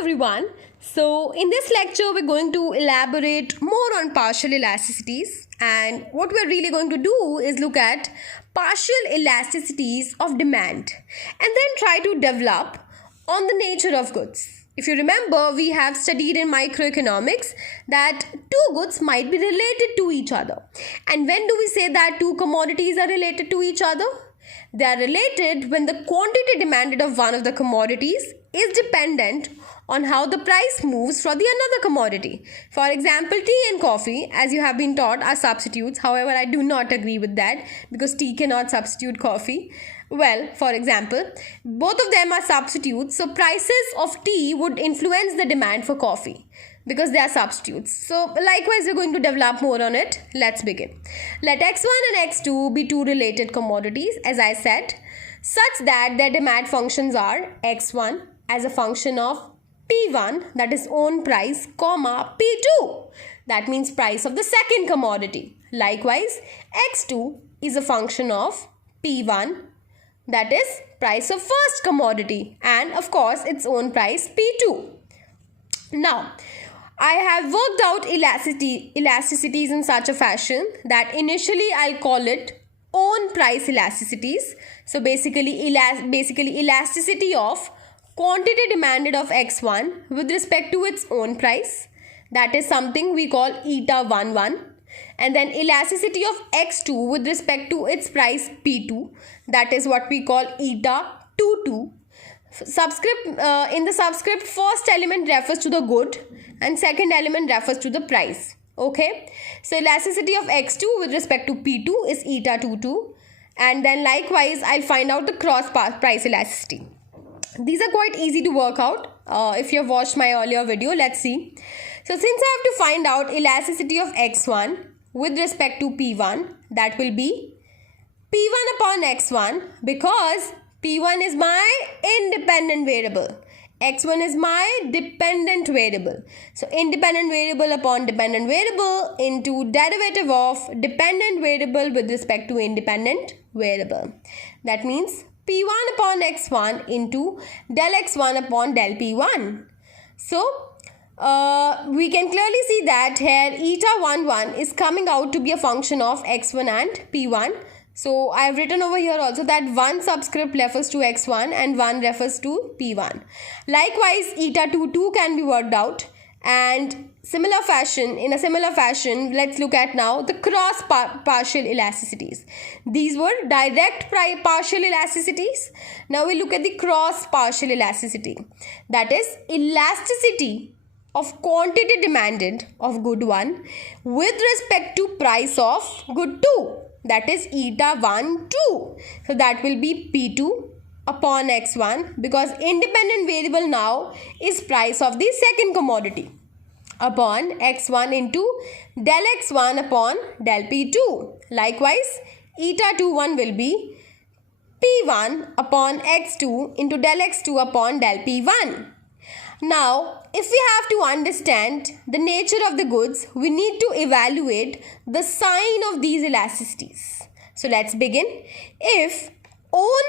everyone. So in this lecture we're going to elaborate more on partial elasticities, and what we're really going to do is look at partial elasticities of demand and then try to develop on the nature of goods. If you remember, we have studied in microeconomics that two goods might be related to each other. And when do we say that two commodities are related to each other? They are related when the quantity demanded of one of the commodities is dependent on how the price moves for the another commodity. For example, tea and coffee, as you have been taught, are substitutes. However, I do not agree with that because tea cannot substitute coffee. Well, for example, both of them are substitutes, so prices of tea would influence the demand for coffee because they are substitutes. So likewise, we're going to develop more on it. Let's begin. Let x1 and x2 be two related commodities, as I said, such that their demand functions are x1 as a function of P1, that is own price, comma P2, that means price of the second commodity. Likewise, x2 is a function of P1, that is price of first commodity, and of course its own price P2. Now, I have worked out elasticities in such a fashion that initially I'll call it own price elasticities. So basically elasticity of quantity demanded of x1 with respect to its own price. That is something we call eta 11. And then elasticity of x2 with respect to its price P2. That is what we call eta 22. In the subscript, first element refers to the good and second element refers to the price. Okay. So elasticity of x2 with respect to P2 is eta 22. And then likewise, I'll find out the cross price elasticity. These are quite easy to work out. If you have watched my earlier video, let's see. So since I have to find out elasticity of x1 with respect to P1, that will be P1 upon x1, because P1 is my independent variable. X1 is my dependent variable. So independent variable upon dependent variable into derivative of dependent variable with respect to independent variable. That means P1 upon x1 into del x1 upon del P1. So we can clearly see that here eta 11 is coming out to be a function of x1 and P1. So I have written over here also that one subscript refers to x1 and one refers to P1. Likewise, eta 22 can be worked out, and in a similar fashion, let's look at now the cross partial elasticities. These were direct partial elasticities. Now we look at the cross partial elasticity. That is elasticity of quantity demanded of good 1 with respect to price of good 2. That is eta 1, 2. So that will be P2 upon x1, because independent variable now is price of the second commodity, upon x1 into del x1 upon del P2. Likewise, eta 21 will be P1 upon x2 into del x2 upon del P1. Now, if we have to understand the nature of the goods, we need to evaluate the sign of these elasticities. So let's begin. If own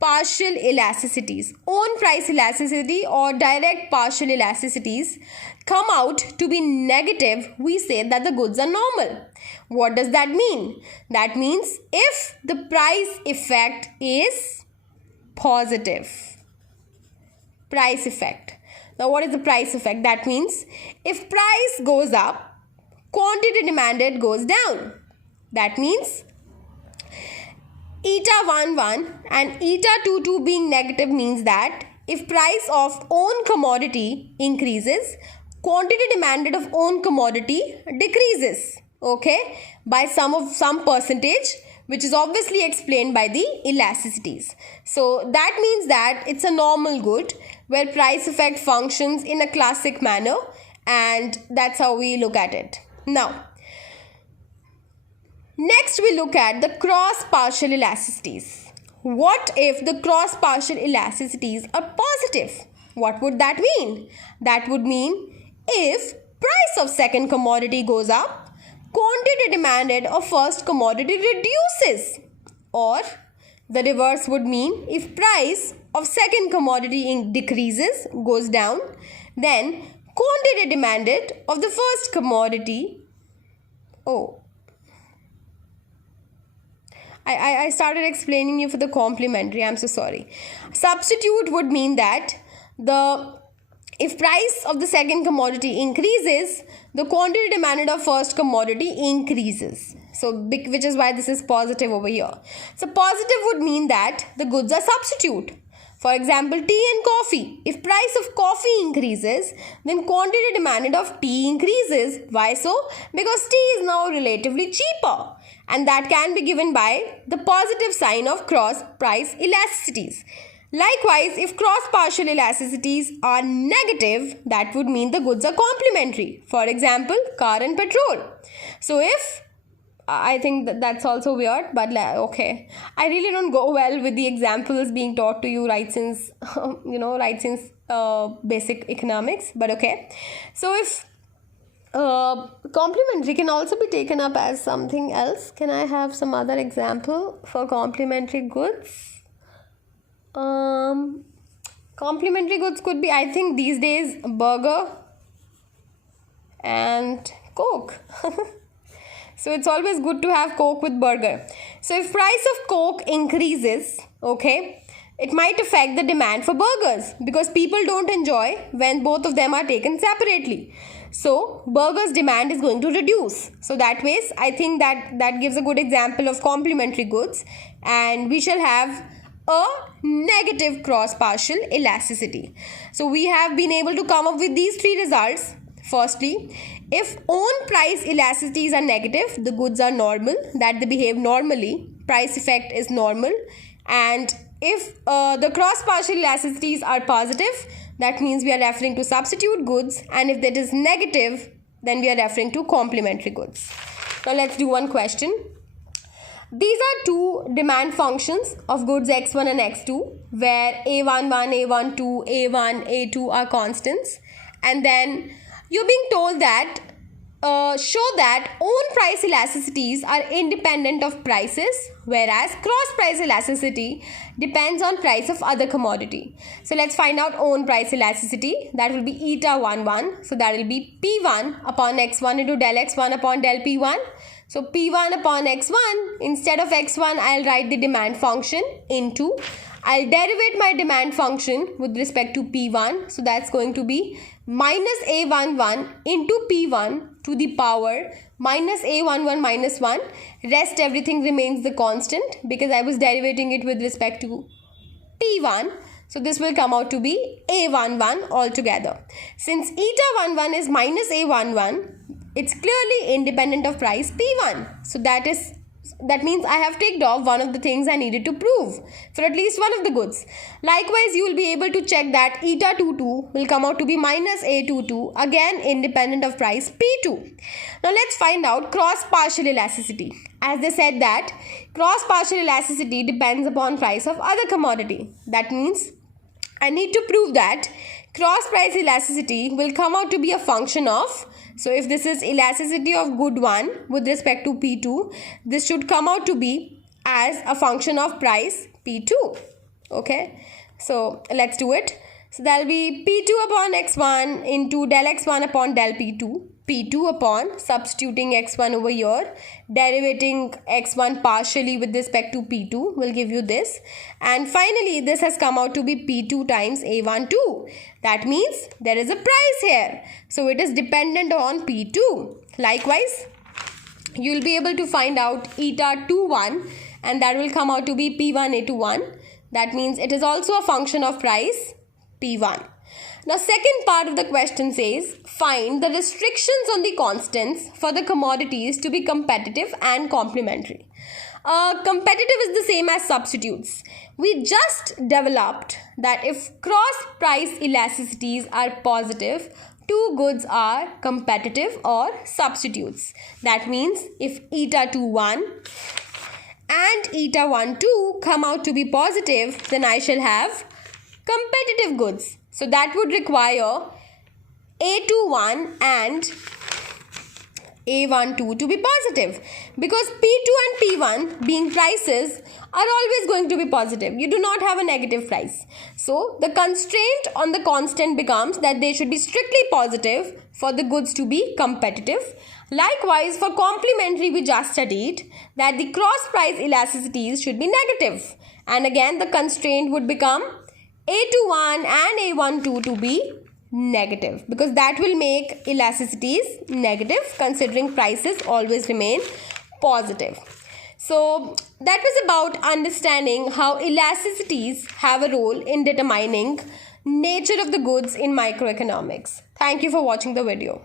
partial elasticities, own price elasticity or direct partial elasticities come out to be negative, we say that the goods are normal. What does that mean? That means if the price effect is positive. Price effect. Now, what is the price effect? That means if price goes up, quantity demanded goes down. That means eta 11 and eta 22 being negative means that if price of own commodity increases, quantity demanded of own commodity decreases. Okay, by some percentage, which is obviously explained by the elasticities. So that means that it's a normal good where price effect functions in a classic manner, and that's how we look at it. Now, next we look at the cross partial elasticities. What if the cross partial elasticities are positive? What would that mean? That would mean if price of second commodity goes up, quantity demanded of first commodity reduces, or the reverse would mean if price of second commodity decreases, goes down, then quantity demanded of the first commodity. I started explaining you for the complementary. I'm so sorry. Substitute would mean that if price of the second commodity increases, the quantity demanded of first commodity increases. So, which is why this is positive over here. So, positive would mean that the goods are substitute. For example, tea and coffee. If price of coffee increases, then quantity demanded of tea increases. Why so? Because tea is now relatively cheaper. And that can be given by the positive sign of cross price elasticities. Likewise, if cross partial elasticities are negative, that would mean the goods are complementary. For example, car and petrol. So if I think that's also weird, but okay. I really don't go well with the examples being taught to you right since basic economics. But okay. So if complementary can also be taken up as something else. Can I have some other example for complementary goods? Complementary goods could be, I think these days, burger and Coke. So it's always good to have Coke with burger. So if price of Coke increases, okay, it might affect the demand for burgers because people don't enjoy when both of them are taken separately. So burgers demand is going to reduce. So that ways, I think that gives a good example of complementary goods, and we shall have a negative cross partial elasticity. So we have been able to come up with these three results. Firstly, if own price elasticities are negative, the goods are normal, that they behave normally, price effect is normal. And if the cross partial elasticities are positive, that means we are referring to substitute goods, and if that is negative, then we are referring to complementary goods. Now let's do one question. These are two demand functions of goods x1 and x2, where a11, a12, a1, a2 are constants, and then you're being told that show that own price elasticities are independent of prices, whereas cross price elasticity depends on price of other commodity. So let's find out own price elasticity. That will be eta 1 1. So that will be p1 upon x1 into del x1 upon del p1. So p1 upon x1, instead of x1, I'll write the demand function into, I'll derivate my demand function with respect to p1. So that's going to be minus a11 into p1 to the power minus a11 minus 1. Rest everything remains the constant because I was derivating it with respect to p1. So this will come out to be a11 altogether. Since eta 11 is minus a11, it's clearly independent of price p1. So that means I have ticked off one of the things I needed to prove for at least one of the goods. Likewise, you will be able to check that eta 22 will come out to be minus a22, again independent of price p2. Now let's find out cross partial elasticity. As they said that cross partial elasticity depends upon price of other commodity. That means I need to prove that cross price elasticity will come out to be a function of, so if this is elasticity of good 1 with respect to P2, this should come out to be as a function of price P2. Okay, so let's do it. So that will be P2 upon x1 into del x1 upon del P2. P2 upon substituting x1 over here, derivating x1 partially with respect to P2 will give you this. And finally, this has come out to be P2 times A12. That means there is a price here. So it is dependent on P2. Likewise, you will be able to find out eta 21, and that will come out to be P1 A21. That means it is also a function of price P1. Now, second part of the question says, find the restrictions on the constants for the commodities to be competitive and complementary. Competitive is the same as substitutes. We just developed that if cross price elasticities are positive, two goods are competitive or substitutes. That means if eta 21 and eta 12 come out to be positive, then I shall have competitive goods. So that would require A21 and A12 to be positive, because P2 and P1 being prices are always going to be positive. You do not have a negative price. So the constraint on the constant becomes that they should be strictly positive for the goods to be competitive. Likewise, for complementary, we just studied that the cross price elasticities should be negative. And again, the constraint would become A21 and A12 to be negative, because that will make elasticities negative considering prices always remain positive. So that was about understanding how elasticities have a role in determining nature of the goods in microeconomics. Thank you for watching the video.